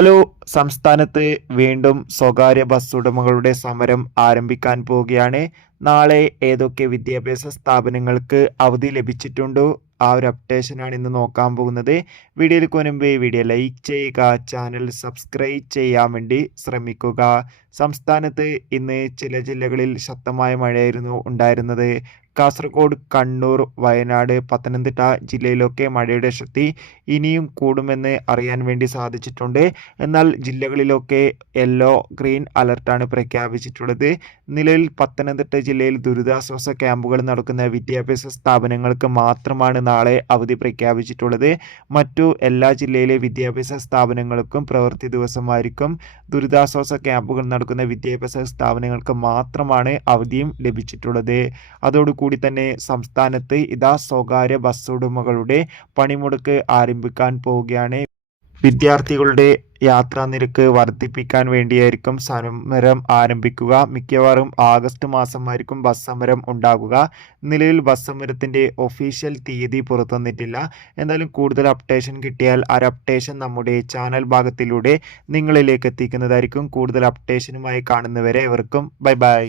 Hello. സംസ്ഥാനത്ത് വീണ്ടും സ്വകാര്യ ബസ് ഉടമകളുടെ സമരം ആരംഭിക്കാൻ പോവുകയാണ്. നാളെ ഏതൊക്കെ വിദ്യാഭ്യാസ സ്ഥാപനങ്ങൾക്ക് അവധി ലഭിച്ചിട്ടുണ്ടോ, ആ ഒരു അപ്ഡേഷനാണ് ഇന്ന് നോക്കാൻ പോകുന്നത്. വീഡിയോയിലേക്ക് മുൻപ് വീഡിയോ ലൈക്ക് ചെയ്യുക, ചാനൽ സബ്സ്ക്രൈബ് ചെയ്യാൻ വേണ്ടി ശ്രമിക്കുക. സംസ്ഥാനത്ത് ഇന്ന് ചില ജില്ലകളിൽ ശക്തമായ മഴയായിരുന്നു ഉണ്ടായിരുന്നത്. കാസർഗോഡ്, കണ്ണൂർ, വയനാട്, പത്തനംതിട്ട ജില്ലയിലൊക്കെ മഴയുടെ ശക്തി ഇനിയും കൂടുമെന്ന് അറിയാൻ വേണ്ടി സാധിച്ചിട്ടുണ്ട്. എന്നാൽ ജില്ലകളിലൊക്കെ യെല്ലോ, ഗ്രീൻ അലർട്ടാണ് പ്രഖ്യാപിച്ചിട്ടുള്ളത്. നിലവിൽ പത്തനംതിട്ട ജില്ലയിൽ ദുരിതാശ്വാസ ക്യാമ്പുകൾ നടക്കുന്ന വിദ്യാഭ്യാസ സ്ഥാപനങ്ങൾക്ക് മാത്രമാണ് നാളെ അവധി പ്രഖ്യാപിച്ചിട്ടുള്ളത്. മറ്റു എല്ലാ ജില്ലയിലെ വിദ്യാഭ്യാസ സ്ഥാപനങ്ങൾക്കും പ്രവൃത്തി ദിവസമായിരിക്കും. ദുരിതാശ്വാസ ക്യാമ്പുകൾ നടക്കുന്ന വിദ്യാഭ്യാസ സ്ഥാപനങ്ങൾക്ക് മാത്രമാണ് അവധിയും ലഭിച്ചിട്ടുള്ളത്. അതോടുകൂടി തന്നെ സംസ്ഥാനത്ത് ഇതാ സ്വകാര്യ ബസ് ഉടമകളുടെ പണിമുടക്ക് ആരംഭിക്കാൻ പോവുകയാണ്. വിദ്യാർത്ഥികളുടെ യാത്രാ നിരക്ക് വർദ്ധിപ്പിക്കാൻ വേണ്ടിയായിരിക്കും സമരം ആരംഭിക്കുക. മിക്കവാറും ആഗസ്റ്റ് മാസമായിരിക്കും ബസ് സമരം ഉണ്ടാകുക. നിലവിൽ ബസ് സമരത്തിൻ്റെ ഒഫീഷ്യൽ തീയതി പുറത്തുവന്നിട്ടില്ല. എന്തായാലും കൂടുതൽ അപ്ഡേഷൻ കിട്ടിയാൽ ആ അപ്ഡേഷൻ നമ്മുടെ ചാനൽ ഭാഗത്തിലൂടെ നിങ്ങളിലേക്ക് എത്തിക്കുന്നതായിരിക്കും. കൂടുതൽ അപ്ഡേഷനുമായി കാണുന്നവരെ എവർക്കും ബൈ ബൈ.